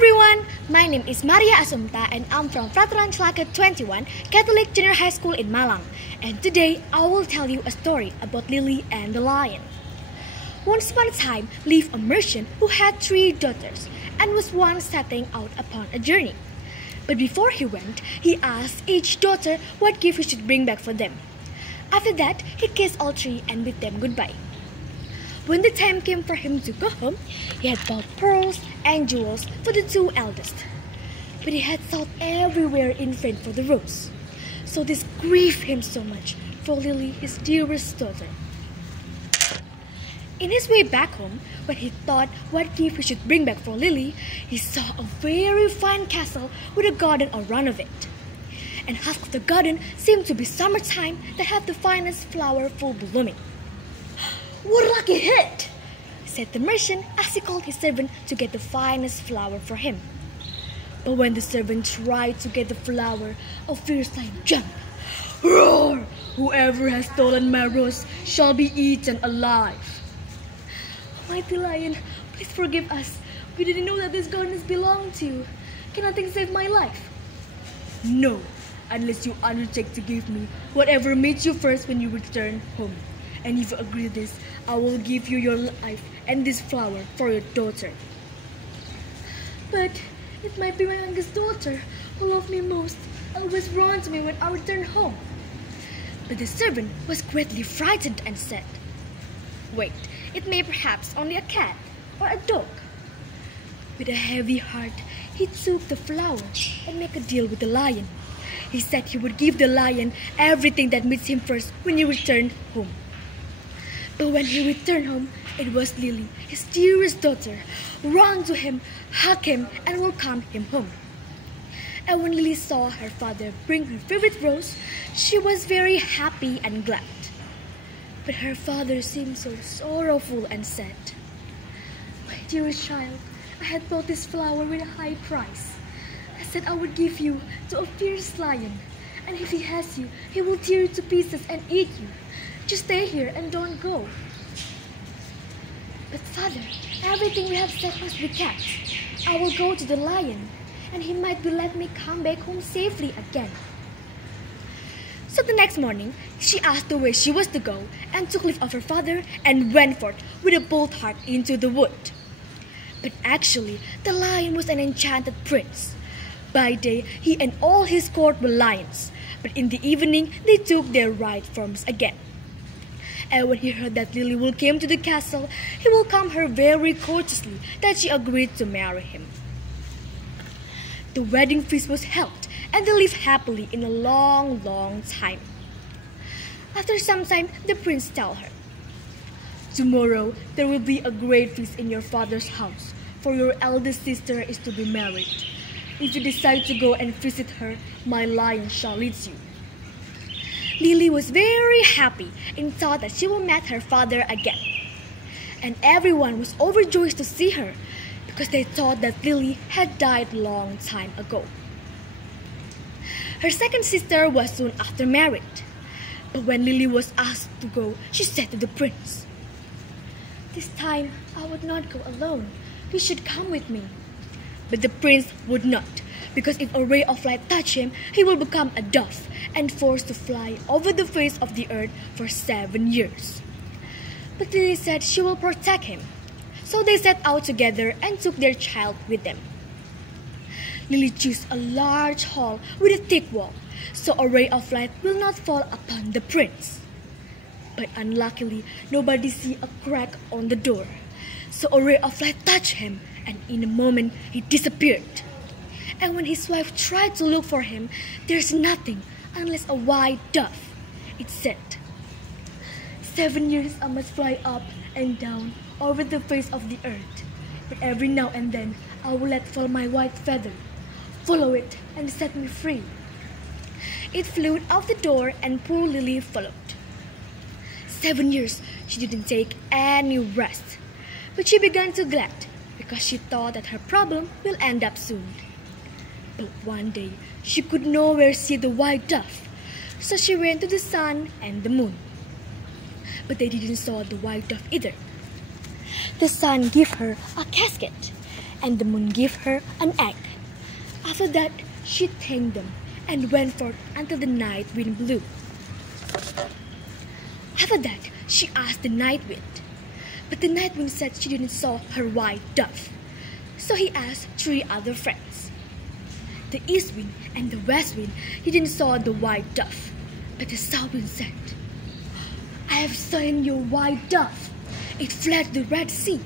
everyone, my name is Maria Asumta and I'm from Frateran Celaka 21 Catholic Junior High School in Malang. And today I will tell you a story about Lily and the lion. Once upon a time lived a merchant who had 3 daughters and was once setting out upon a journey. But before he went, he asked each daughter what gift he should bring back for them. After that, he kissed all 3 and bid them goodbye. When the time came for him to go home, he had bought pearls and jewels for the 2 eldest. But he had sought everywhere in vain for the rose. So this grieved him so much for Lily, his dearest daughter. In his way back home, when he thought what gift he should bring back for Lily, he saw a very fine castle with a garden around of it. And half of the garden seemed to be summertime that had the finest flower full blooming. "What a lucky hit!" said the merchant as he called his servant to get the finest flower for him. But when the servant tried to get the flower, a fierce lion jumped. "Roar! Whoever has stolen my rose shall be eaten alive." "Mighty lion, please forgive us. We didn't know that this garden belonged to you. Can nothing save my life?" "No, unless you undertake to give me whatever meets you first when you return home. And if you agree to this, I will give you your life and this flower for your daughter." "But it might be my youngest daughter, who loved me most, always run to me when I return home." But the servant was greatly frightened and said, "Wait, it may perhaps only a cat or a dog." With a heavy heart, he took the flower and made a deal with the lion. He said he would give the lion everything that meets him first when he returned home. But when he returned home, it was Lily, his dearest daughter, ran to him, hugged him, and welcomed him home. And when Lily saw her father bring her favorite rose, she was very happy and glad. But her father seemed so sorrowful and said, "My dearest child, I had bought this flower with a high price. I said I would give you to a fierce lion, and if he has you, he will tear you to pieces and eat you. Just stay here and don't go." "But father, everything we have said must be kept. I will go to the lion, and he might be let me come back home safely again." So the next morning, she asked the way she was to go and took leave of her father and went forth with a bold heart into the wood. But actually, the lion was an enchanted prince. By day, he and all his court were lions, but in the evening, they took their right forms again. And when he heard that Lily will come to the castle, he welcomed her very courteously that she agreed to marry him. The wedding feast was held, and they lived happily in a long, long time. After some time, the prince told her, "Tomorrow there will be a great feast in your father's house, for your eldest sister is to be married. If you decide to go and visit her, my lion shall lead you." Lily was very happy and thought that she will meet her father again. And everyone was overjoyed to see her because they thought that Lily had died long time ago. Her second sister was soon after married. But when Lily was asked to go, she said to the prince, "This time I would not go alone. You should come with me." But the prince would not, because if a ray of light touched him, he will become a dove and forced to fly over the face of the earth for 7 years. But Lily said she will protect him. So they set out together and took their child with them. Lily chose a large hall with a thick wall, so a ray of light will not fall upon the prince. But unluckily, nobody saw a crack on the door. So a ray of light touched him, and in a moment he disappeared. And when his wife tried to look for him, there's nothing unless a white dove. It said, 7 years I must fly up and down over the face of the earth, but every now and then I will let fall my white feather. Follow it and set me free." It flew out the door and poor Lily followed. 7 years she didn't take any rest, but she began to glad because she thought that her problem will end up soon. But one day, she could nowhere see the white dove, so she went to the sun and the moon. But they didn't saw the white dove either. The sun gave her a casket, and the moon gave her an egg. After that, she thanked them and went forth until the night wind blew. After that, she asked the night wind, but the night wind said she didn't saw her white dove. So he asked 3 other friends. The east wind and the west wind didn't saw the white dove, but the south wind said, "I have seen your white dove. It fled the Red Sea.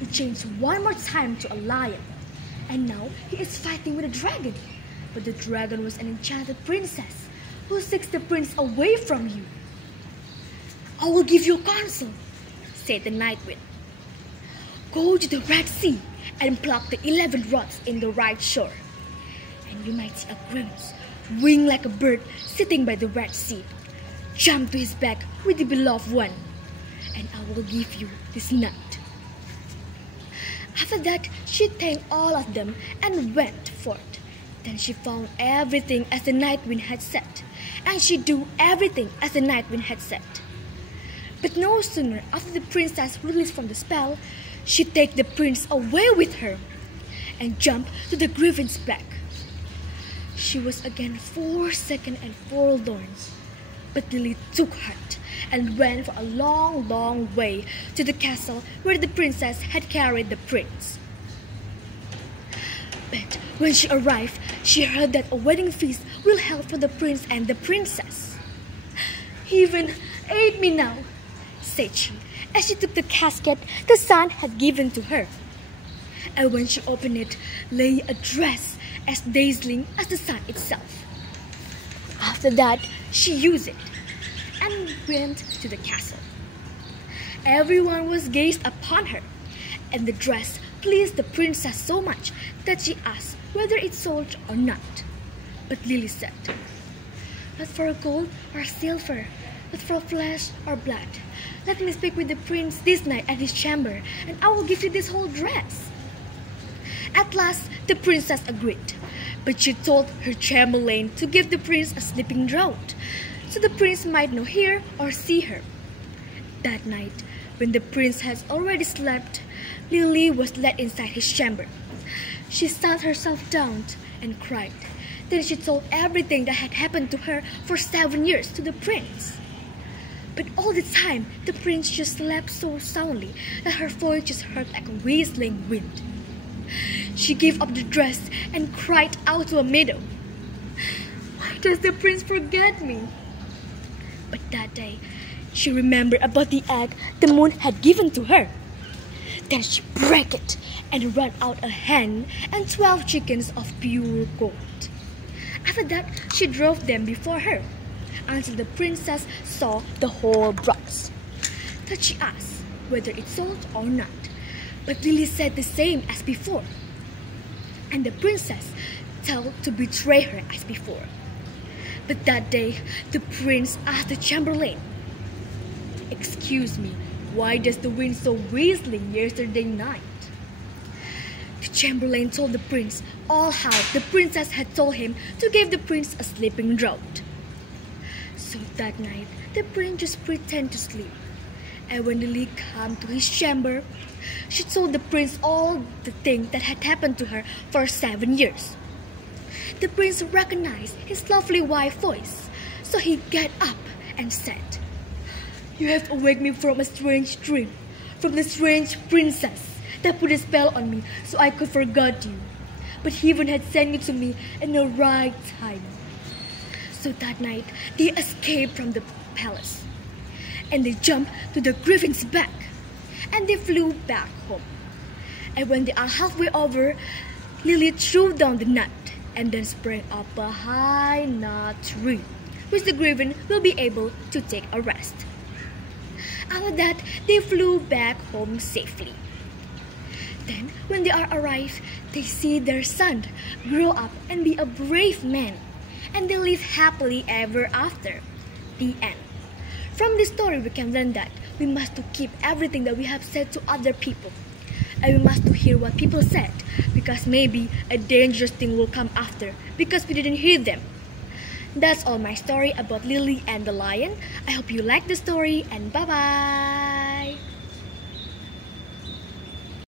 He changed one more time to a lion, and now he is fighting with a dragon. But the dragon was an enchanted princess who seeks the prince away from you." "I will give you counsel," said the night wind. "Go to the Red Sea and pluck the 11 rods in the right shore, and you might see a prince, winged like a bird, sitting by the Red Sea. Jump to his back with the beloved one, and I will give you this nut." After that, she thanked all of them and went forth. Then she found everything as the night wind had said, and she do everything as the night wind had said. But no sooner after the princess released from the spell, she take the prince away with her and jump to the griffin's back. She was again forsaken and forlorn, but Lily took heart and went for a long, long way to the castle where the princess had carried the prince. But when she arrived, she heard that a wedding feast will held for the prince and the princess. "Heaven aid me now," said she, as she took the casket the sun had given to her. And when she opened it, lay a dress as dazzling as the sun itself. After that, she used it and went to the castle. Everyone was gazed upon her, and the dress pleased the princess so much that she asked whether it sold or not. But Lily said, "Not for gold or silver, but for flesh or blood. Let me speak with the prince this night at his chamber, and I will give you this whole dress." At last, the princess agreed, but she told her chamberlain to give the prince a sleeping draught, so the prince might not hear or see her. That night, when the prince had already slept, Lily was led inside his chamber. She sat herself down and cried. Then she told everything that had happened to her for 7 years to the prince. But all the time, the prince just slept so soundly that her voice just heard like a whistling wind. She gave up the dress and cried out to a meadow, "Why does the prince forget me?" But that day, she remembered about the egg the moon had given to her. Then she broke it and ran out a hen and 12 chickens of pure gold. After that, she drove them before her until the princess saw the whole box. Then she asked whether it sold or not, but Lily said the same as before, and the princess told to betray her as before. But that day, the prince asked the chamberlain, "Excuse me, why does the wind so whistling yesterday night?" The chamberlain told the prince all how the princess had told him to give the prince a sleeping draught. So that night, the prince just pretended to sleep, and when Lily came to his chamber, she told the prince all the things that had happened to her for 7 years. The prince recognized his lovely wife's voice, so he got up and said, "You have awakened me from a strange dream, from the strange princess that put a spell on me so I could forget you. But heaven had sent you to me in the right time." So that night, they escaped from the palace, and they jumped to the griffin's back, and they flew back home. And when they are halfway over, Lily threw down the nut and then sprang up a high nut tree, which the griffin will be able to take a rest. After that, they flew back home safely. Then, when they are arrived, they see their son grow up and be a brave man, and they live happily ever after. The end. From this story, we can learn that we must to keep everything that we have said to other people, and we must to hear what people said, because maybe a dangerous thing will come after because we didn't hear them. That's all my story about Lily and the lion. I hope you liked the story, and bye-bye.